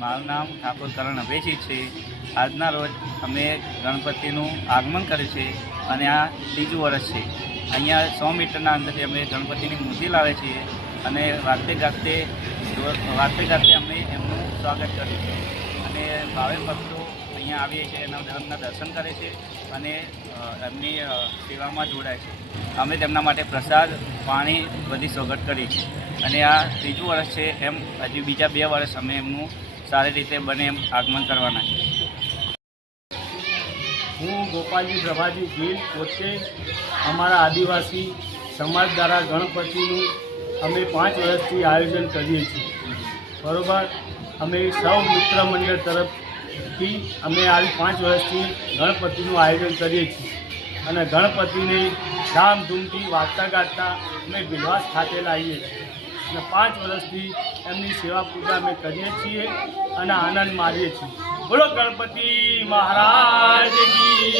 મારું નામ ઠાકોર કરણ અભયજી છે. આજના રોજ અમે ગણપતિનું આગમન કર્યું છે અને આ ત્રીજું વર્ષ છે. અહીંયા સો મીટરના અંદરથી અમે ગણપતિની મૂર્તિ લાવે છીએ અને વાતે ગાતે વાતે ગાતે અમે એમનું સ્વાગત કર્યું છે અને ભાવે ભક્તો અહીંયા આવીએ છીએ, એના ધર્મના દર્શન કરે છે અને એમની સેવામાં જોડાય છે. અમે તેમના માટે પ્રસાદ, પાણી બધી સગવડ કરી છે અને આ ત્રીજું વર્ષ છે એમ હજી બીજા બે વર્ષ અમે એમનું સારી રીતે બને એમ આગમન કરવાના છે. હું ગોપાલજી પ્રભાજી ગીલ પોતે અમારા આદિવાસી સમાજ દ્વારા ગણપતિનું અમે પાંચ વર્ષથી આયોજન કરીએ છીએ. બરોબર? અમે સૌ મિત્ર મંડળ તરફથી અમે આવી પાંચ વર્ષથી ગણપતિનું આયોજન કરીએ છીએ. અને ગણપતિને ધામધૂમથી વાગતા ગાતા અમે બિલવાસ ખાતે લાવીએ છીએ. અને પાંચ વર્ષથી એમની સેવા પૂજા અમે કરીએ છીએ અને આનંદ માણીએ છીએ. બોલો ગણપતિ મહારાજ કી